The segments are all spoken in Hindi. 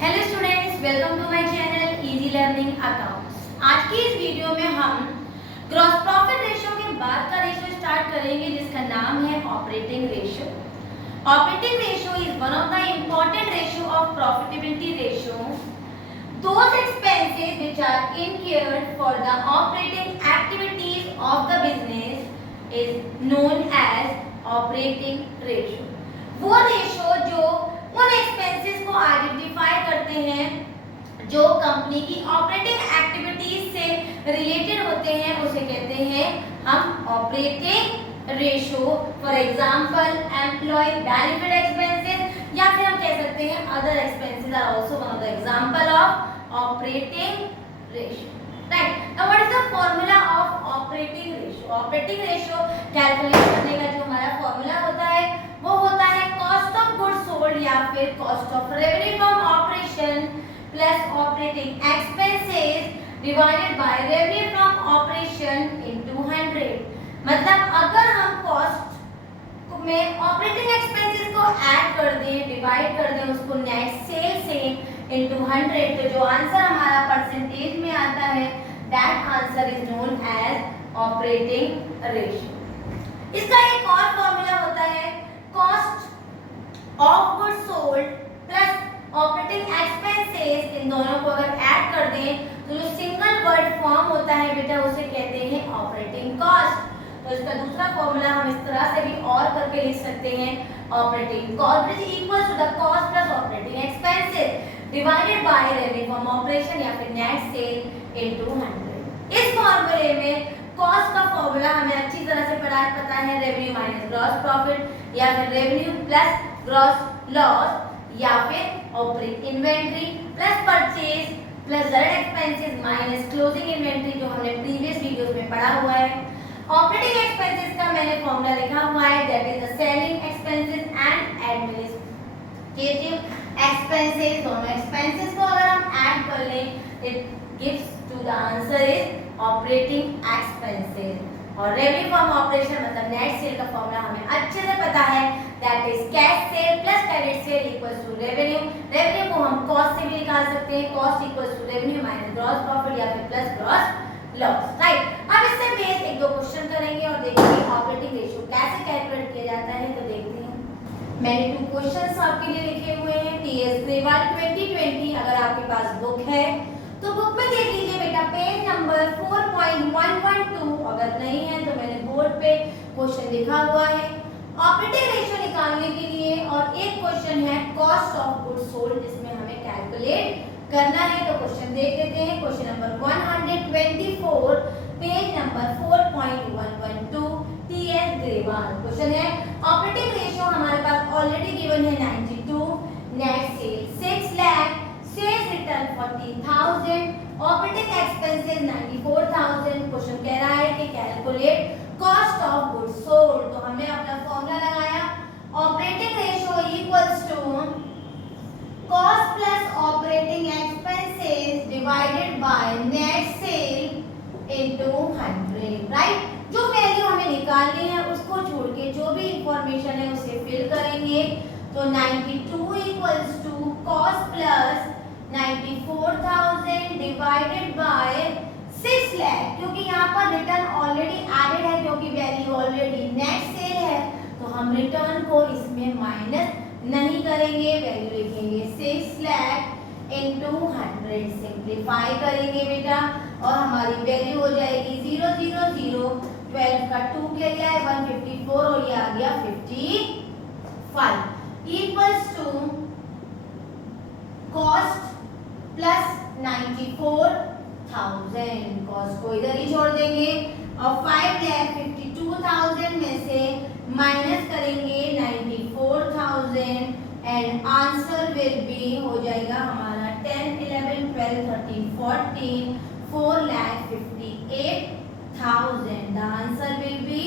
Hello students, welcome to my channel easy learning accounts. आज की इस वीडियो में हम ग्रॉस प्रॉफिट रेशियो के बाद का रेशियो स्टार्ट करेंगे जिसका नाम है operating ratio. Operating ratio is one of the important ratio of profitability ratio. Those expenses which are incurred for the operating activities of the business is known as operating ratio। वो रेशियो जो उन एक्सपेंसेस को आइडेंटिफाई करते हैं जो कंपनी की ऑपरेटिंग एक्टिविटीज से रिलेटेड होते हैं, उसे कहते हैं हम operating ratio. For example employ benefit expenses, या फिर हम कह सकते हैं other expenses are also one of the example of operating ratio. Right, now what is the formula of operating ratio? Operating ratio calculate करने का जो हमारा फार्मूला होता है वो होता है कॉस्ट ऑफ गुड्स सोल्ड या फिर cost of revenue from operation plus operating expenses divided by revenue from operation into 100। मतलब अगर हम कॉस्ट में ऑपरेटिंग एक्सपेंसेस को ऐड कर दें, डिवाइड कर दें उसको नेट सेल से इनटू 100, तो जो आंसर हमारा परसेंटेज में आता है that answer is known as operating ratio. इसका एक और फॉर्मूला होता है cost of goods sold plus operating expenses. इन दोनों को अगर ऐड कर दें तो जो सिंगल वर्ड फॉर्म होता है बेटा उसे कहते हैं ऑपरेटिंग कॉस्ट। तो इसका दूसरा फॉर्मूला हम इस तरह से भी और करके लिख सकते हैं operating cost is equal to the cost plus operating expenses divided by revenue from operation या फिर नेट सेल इनटू 100। इस फॉर्मूले में कॉस्ट का फॉर्मूला हमें अच्छी तरह से पता है, रेवेन्यू माइनस ग्रॉस प्रॉफिट या फिर रेवेन्यू प्लस ग्रॉस लॉस या फिर operating inventory plus purchase plus direct expenses minus closing inventory, जो हमने प्रीवियस वीडियोस में पढ़ा हुआ है। ऑपरेटिंग एक्सपेंसेस का मैंने फॉर्मूला लिखा हुआ है that is the selling expenses and administrative expenses. दोनों एक्सपेंसेस को अगर हम ऐड कर लें it gives to the answer is operating expenses. और रेवेन्यू फ्रॉम ऑपरेशन मतलब नेट सेल का फॉर्मूला हमें अच्छे से पता है that is cash sale plus credit sale equals to revenue. Revenue को हम कॉस्ट से भी निकाल सकते हैं, cost equals to revenue minus gross profit या फिर प्लस ग्रॉस लॉस। राइट, अब इससे बेस एक दो क्वेश्चन करेंगे और देखेंगे ऑपरेटिंग रेशियो कैसे कैलकुलेट किया जाता है। तो देखते हैं, मैंने 2 क्वेश्चंस आपके लिए लिखे हुए हैं टीएस ग्रेवाल 2020। अगर आपके पास बुक है तो बुक में देख लीजिए बेटा पेज नंबर 4.112। अगर नहीं है तो मैंने बोर्ड पे क्वेश्चन लिखा हुआ है ऑपरेटिंग रेशियो निकालने के लिए, और एक क्वेश्चन है कॉस्ट ऑफ गुड्स सोल्ड जिसमें हमें कैलकुलेट करना है। तो क्वेश्चन देख लेते हैं, question number 124 page number 4.112 TS Grewal. Question है ऑपरेटिंग रेशियो हमारे पास ऑलरेडी गिवन है 92, net sale 6 lakh, sales return 40,000, operating expenses 94,000। Question कह रहा है कि calculate cost of goods sold. तो हमने अपना फॉर्मूला लगाया operating ratio equals to cost plus operating expenses divided by net sale into 100। Right, जो वैल्यू हमें निकालनी है उसको छोड़ के जो भी इंफॉर्मेशन है उसे फिल करेंगे। तो 92 equals to cost plus 94,000 divided by 6 lakh, क्योंकि यहाँ पर रिटर्न ऑलरेडी एडेड है क्योंकि वैल्यू ऑलरेडी नेट सेल है, तो हम रिटर्न को इसमें माइनस नहीं करेंगे, वैल्यू लिखेंगे 6 लाख इनटू 100। सिंप्लीफाई करेंगे बेटा और हमारी वैल्यू हो जाएगी 0 0 0, 12 का 2 के लिए 154 और ये आ गया 55 equals to cost plus 94,000। Cost को इधर ही छोड़ देंगे और 5,52,000 में से माइनस करेंगे 94,000 एंड आंसर विल बी हो जाएगा हमारा 10 11 12 13 14 4,58,000। द आंसर विल बी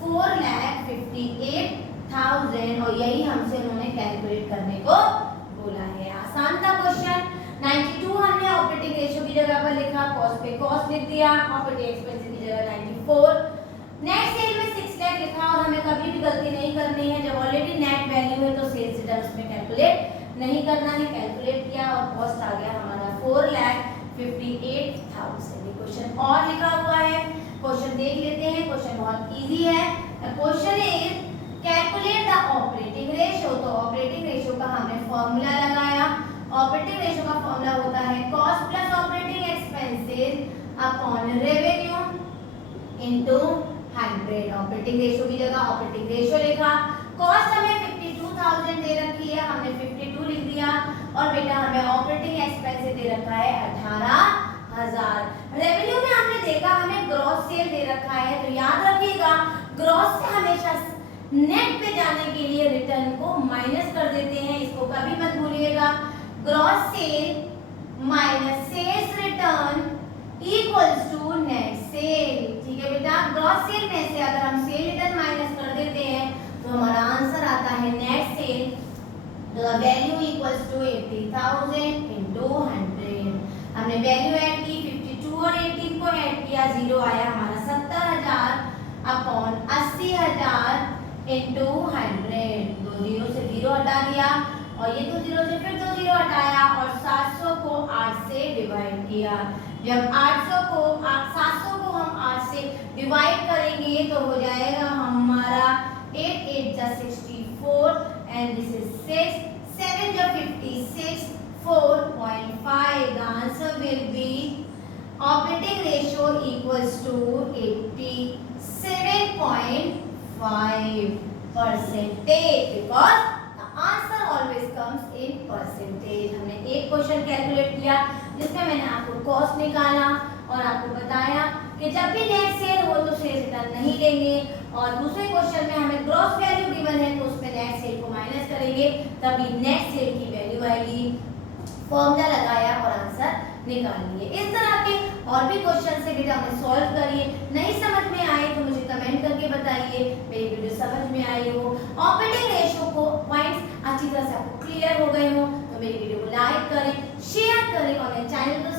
4,58,000 और यही हमसे उन्होंने कैलकुलेट करने को बोला है। आसान था क्वेश्चन। 92 हमने ऑपरेटिंग रेशियो की जगह पर लिखा, कॉस्ट पे कॉस्ट लिख दिया, ऑपरेटिंग एक्सपेंसेस की जगह 94, नेट सेल में 6 लाख लिखा और हमें कभी भी गलती नहीं करनी है। जब ऑलरेडी नेट वैल्यू है तो सेल्स रिटर्न उसमें कैलकुलेट नहीं करना है, कैलकुलेट किया और क्वेश्चन और लिखा हुआ है, क्वेश्चन देख लेते हैं। क्वेश्चन बहुत इजी है। Question is calculate the operating ratio. तो ऑपरेटिंग रेशियो का हमने फॉर्मूला लगाया। ऑपरेटिंग रेशियो का फॉर्मूला होता है cost plus operating expenses upon revenue into 100। Operating ratio की जगह ऑपरेटिंग रेशियो लिखा। कॉस्ट हमें 52,000 दे रखी है, हमने 52 लिख दिया। और बेटा हमें ऑपरेटिंग एक्सपेंसेस दे रखा है 18,000। रेवेन्यू में हमने देखा हमें ग्रॉस सेल दे रखा है, तो याद रखिएगा ग्रॉस से हमेशा नेट पे जाने के लिए रिटर्न को माइनस कर देते हैं, इसको कभी मत भूलिएगा। Gross sale minus sales return equals to net sale. ठीक है बेटा, ग्रॉस सेल में से अगर हम सेल रिटर्न माइनस कर देते हैं तो हमारा आंसर आता है net sale. The value equals to 80,000 into 100। हमने वैल्यू ऐड की, 52 और 18 को ऐड किया, 0 आया हमारा 70,000 अपॉन 80,000 इनटू 100। 2 जीरो से 0 हटा दिया और ये 2 जीरो से फिर 2 जीरो हटाया और 700 को 8 से डिवाइड किया। जब 700 को हम 8 से डिवाइड करेंगे तो हो जाएगा हमारा 8 8 जा 64 एंड दिस इज 6 7 जा 56 4.5। The answer will be operating ratio equals to 87.5 percentage because the answer always comes in percentage। हमने एक क्वेश्चन कैलकुलेट किया जिसमें मैंने आपको कॉस्ट निकाला और आपको बताया कि जब भी नेट सेल हो तो सेल रिटर्न नहीं लेंगे, और दूसरे क्वेश्चन में हमें ग्रॉस वैल्यू गिवन है तो उसमें नेट सेल को माइनस करेंगे तभी नेट सेल की वैल्यू आएगी। फॉर्मूला लगाया और आंसर निकाल लिए। इस तरह के और भी क्वेश्चन से बेटा हमें सॉल्व करिए। नहीं समझ में आए तो मुझे कमेंट करके बताइए, मेरी वीडियो समझ में आई हो, ऑपरेटिंग रेशियो को पॉइंट्स अच्छी तरह से आपको क्लियर हो गए हो तो मेरी वीडियो को लाइक करें, शेयर करें और मेरे चैनल को